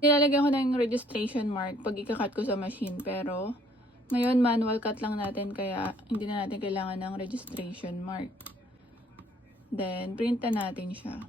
Nilalagyan ko na yung registration mark pag ika-cut ko sa machine. Pero, ngayon manual cut lang natin kaya hindi na natin kailangan ng registration mark. Then, print na natin siya.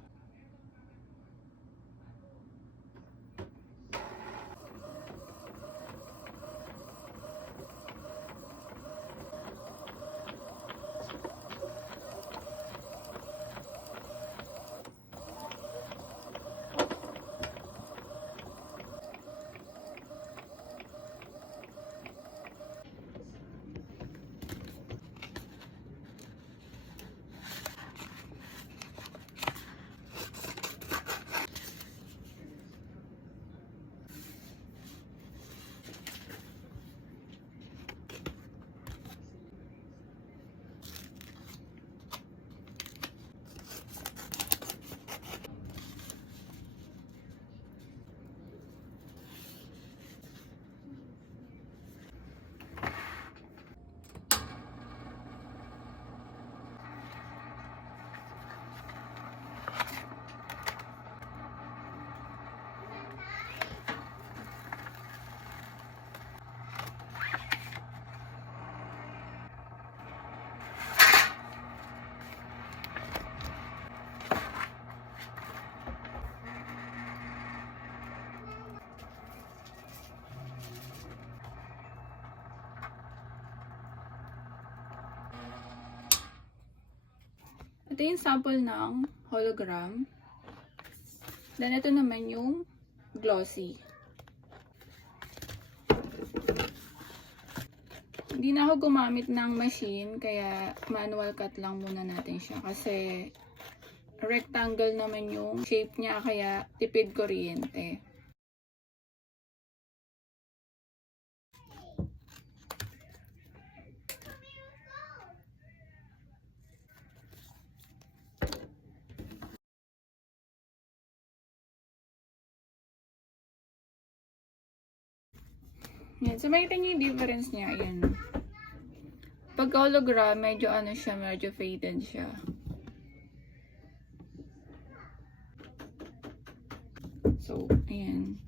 Ito yung sample ng hologram. Then, ito naman yung glossy. Hindi na ako gumamit ng machine, kaya manual cut lang muna natin siya. Kasi rectangle naman yung shape niya, kaya tipid kuryente. Yan. So, makita niyo yung difference niya. Ayan. Pagka hologram, medyo ano siya, medyo faded siya. So, ayan.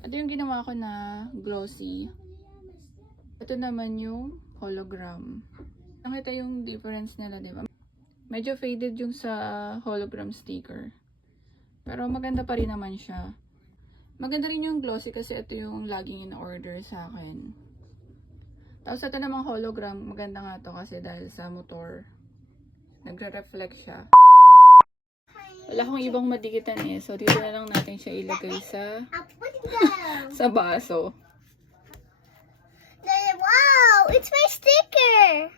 Ito yung ginawa ko na glossy. Ito naman yung hologram. Nakita yung difference nila, di ba? Medyo faded yung sa hologram sticker. Pero maganda pa rin naman siya. Maganda rin yung glossy kasi ito yung laging in-order sa akin. Tapos ito namang hologram, maganda nga to kasi dahil sa motor, nagre-reflect siya. Wala akong ibang madikitan eh. So, dito na lang natin siya ilagay sa sa baso. Wow! It's my sticker!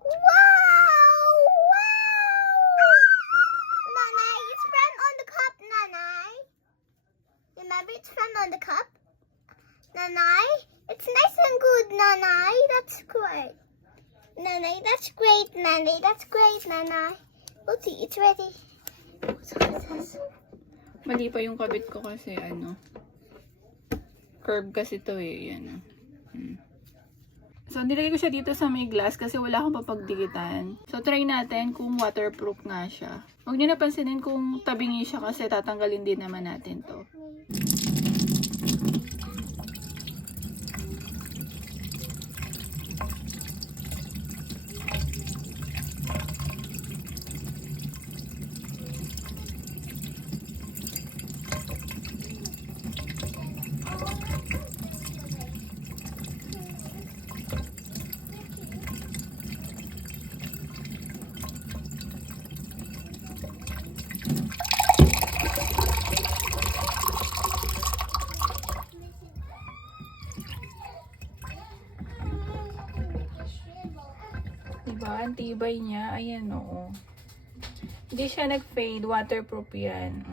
Wow! Wow! Nanay, it's from on the cup, Nanay. Remember, it's from on the cup? Nanay, it's nice and good, Nanay. That's great. Nanay, that's great, Nanay. That's great, Nanay. Let's see, it's ready. Mali pa yung kabit ko kasi ano, curve kasi to eh. Yan. So, nilagay ko siya dito sa may glass kasi wala akong papagdikitan. So, try natin kung waterproof nga siya. Huwag niyo napansinin kung tabingi siya kasi tatanggalin din naman natin to. Diba? Ang tibay niya. Ayan, oo. Hindi siya nag-fade. Waterproof yan.